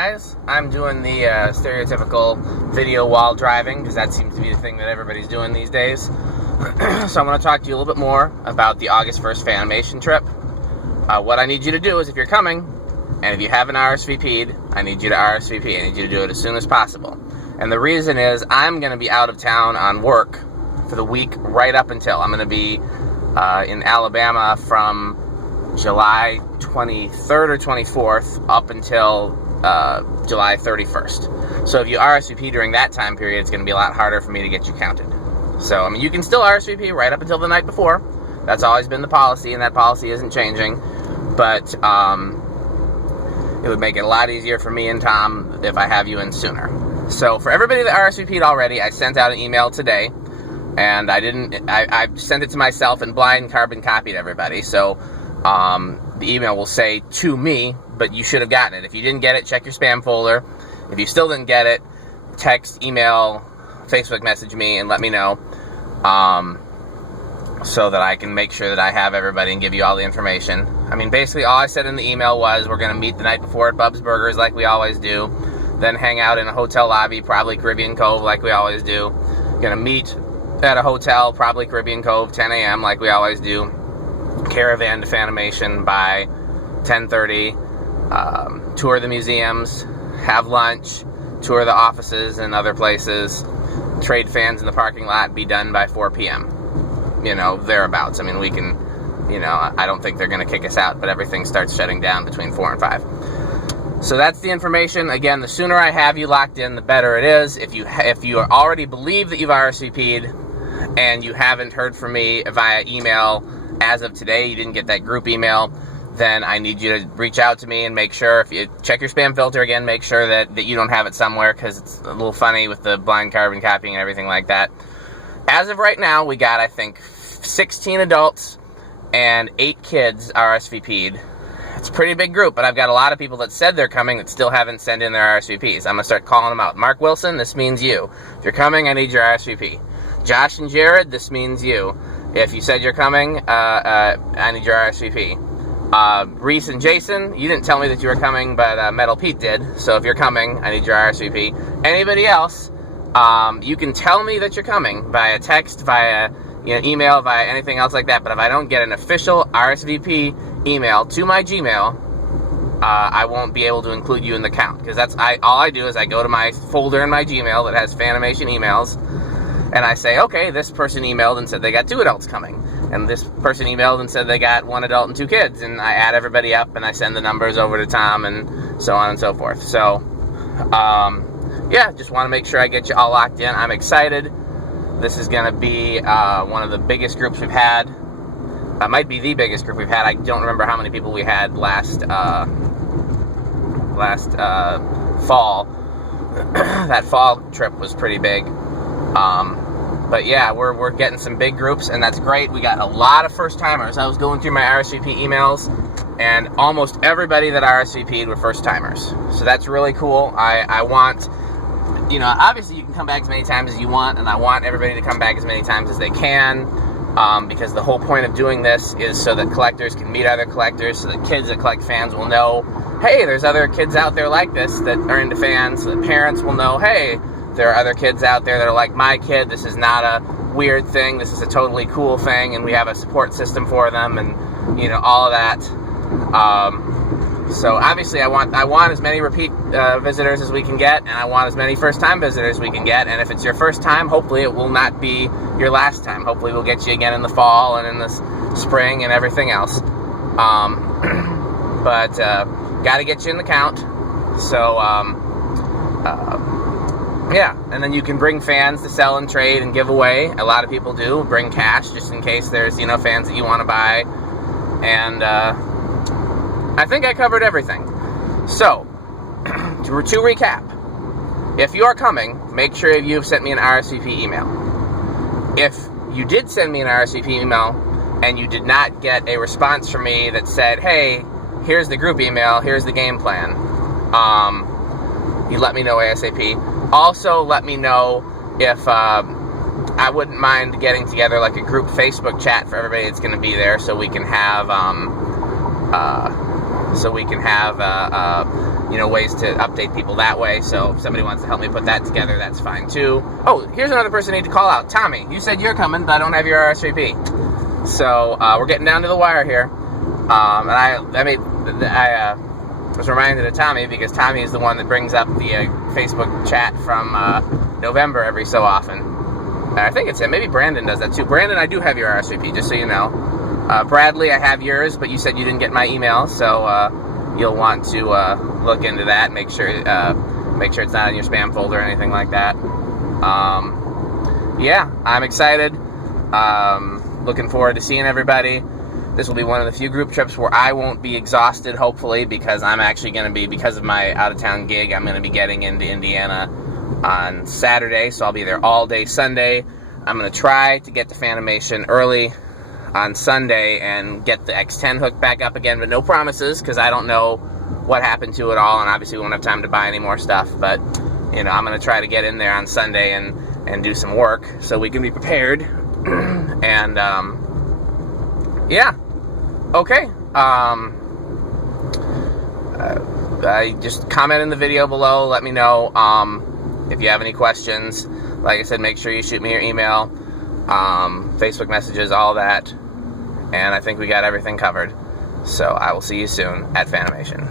Guys, I'm doing the stereotypical video while driving because that seems to be the thing that everybody's doing these days. So I'm going to talk to you a little bit more about the August 1st Fanimation trip. What I need you to do is if you're coming, and if you haven't RSVP'd, I need you to RSVP. I need you to do it as soon as possible. And the reason is I'm going to be out of town on work for the week right up until. I'm going to be in Alabama from July 23rd or 24th up until July 31st. So if you RSVP during that time period, it's going to be a lot harder for me to get you counted. So, I mean, you can still RSVP right up until the night before. That's always been the policy, and that policy isn't changing. But it would make it a lot easier for me and Tom if I have you in sooner. So for everybody that RSVP'd already, I sent out an email today. And I sent it to myself and blind carbon copied everybody. So the email will say to me, but you should have gotten it. If you didn't get it, check your spam folder. If you still didn't get it, text, email, Facebook message me and let me know so that I can make sure that I have everybody and give you all the information. I mean, basically all I said in the email was we're going to meet the night before at Bub's Burgers like we always do. Then hang out in a hotel lobby, probably Caribbean Cove like we always do. Going to meet at a hotel, probably Caribbean Cove, 10 a.m. like we always do. Caravan to Fanimation by 10:30. Tour the museums, have lunch, tour the offices and other places, trade fans in the parking lot, be done by 4 p.m. You know, thereabouts. I mean, we can, you know, I don't think they're going to kick us out, but everything starts shutting down between 4 and 5. So that's the information. Again, the sooner I have you locked in, the better it is. If you already believe that you've RSVP'd and you haven't heard from me via email as of today, you didn't get that group email, then I need you to reach out to me and make sure, if you check your spam filter again, make sure that you don't have it somewhere because it's a little funny with the blind carbon copying and everything like that. As of right now, we got, I think, 16 adults and 8 kids RSVP'd. It's a pretty big group, but I've got a lot of people that said they're coming that still haven't sent in their RSVPs. I'm going to start calling them out. Mark Wilson, this means you. If you're coming, I need your RSVP. Josh and Jared, this means you. If you said you're coming, I need your RSVP. Reese and Jason, you didn't tell me that you were coming, but Metal Pete did. So if you're coming, I need your RSVP. Anybody else, you can tell me that you're coming via text, via email, via anything else like that. But if I don't get an official RSVP email to my Gmail, I won't be able to include you in the count. Because all I do is I go to my folder in my Gmail that has Fanimation emails, and I say, okay, this person emailed and said they got 2 adults coming. And this person emailed and said they got 1 adult and 2 kids. And I add everybody up and I send the numbers over to Tom and so on and so forth. So, yeah, just want to make sure I get you all locked in. I'm excited. This is going to be one of the biggest groups we've had. Might be the biggest group we've had. I don't remember how many people we had last fall. That fall trip was pretty big. But yeah, we're getting some big groups, and that's great. We got a lot of first-timers. I was going through my RSVP emails, and almost everybody that RSVP'd were first-timers. So that's really cool. I want, obviously you can come back as many times as you want, and I want everybody to come back as many times as they can, because the whole point of doing this is so that collectors can meet other collectors, so that kids that collect fans will know, hey, there's other kids out there like this that are into fans, so that parents will know, hey, there are other kids out there that are like my kid. This is not a weird thing. This is a totally cool thing, and we have a support system for them, and all of that. So obviously, I want as many repeat visitors as we can get, and I want as many first-time visitors as we can get. And if it's your first time, hopefully it will not be your last time. Hopefully we'll get you again in the fall and in the spring and everything else. But got to get you in the count. So. Yeah, and then you can bring fans to sell and trade and give away. A lot of people do. Bring cash just in case there's, fans that you want to buy. And I think I covered everything. So, to recap, if you are coming, make sure you've sent me an RSVP email. If you did send me an RSVP email and you did not get a response from me that said, hey, here's the group email, here's the game plan, you let me know ASAP. Also, let me know if I wouldn't mind getting together like a group Facebook chat for everybody that's going to be there, so we can have ways to update people that way. So if somebody wants to help me put that together, that's fine too. Oh, here's another person I need to call out. Tommy, you said you're coming, but I don't have your RSVP. So we're getting down to the wire here. And I was reminded of Tommy because Tommy is the one that brings up the Facebook chat from November every so often. I think it's him. Maybe Brandon does that too. Brandon, I do have your RSVP, just so you know. Bradley, I have yours, but you said you didn't get my email, so you'll want to look into that. Make sure it's not in your spam folder or anything like that. Yeah, I'm excited. Looking forward to seeing everybody. This will be one of the few group trips where I won't be exhausted, hopefully, because I'm actually going to be, because of my out-of-town gig, I'm going to be getting into Indiana on Saturday, so I'll be there all day Sunday. I'm going to try to get to Fanimation early on Sunday and get the X10 hooked back up again, but no promises, because I don't know what happened to it all, and obviously we won't have time to buy any more stuff, but, I'm going to try to get in there on Sunday and do some work so we can be prepared. And, yeah. Okay. I just comment in the video below. Let me know if you have any questions. Like I said, make sure you shoot me your email, Facebook messages, all that. And I think we got everything covered. So I will see you soon at Fanimation.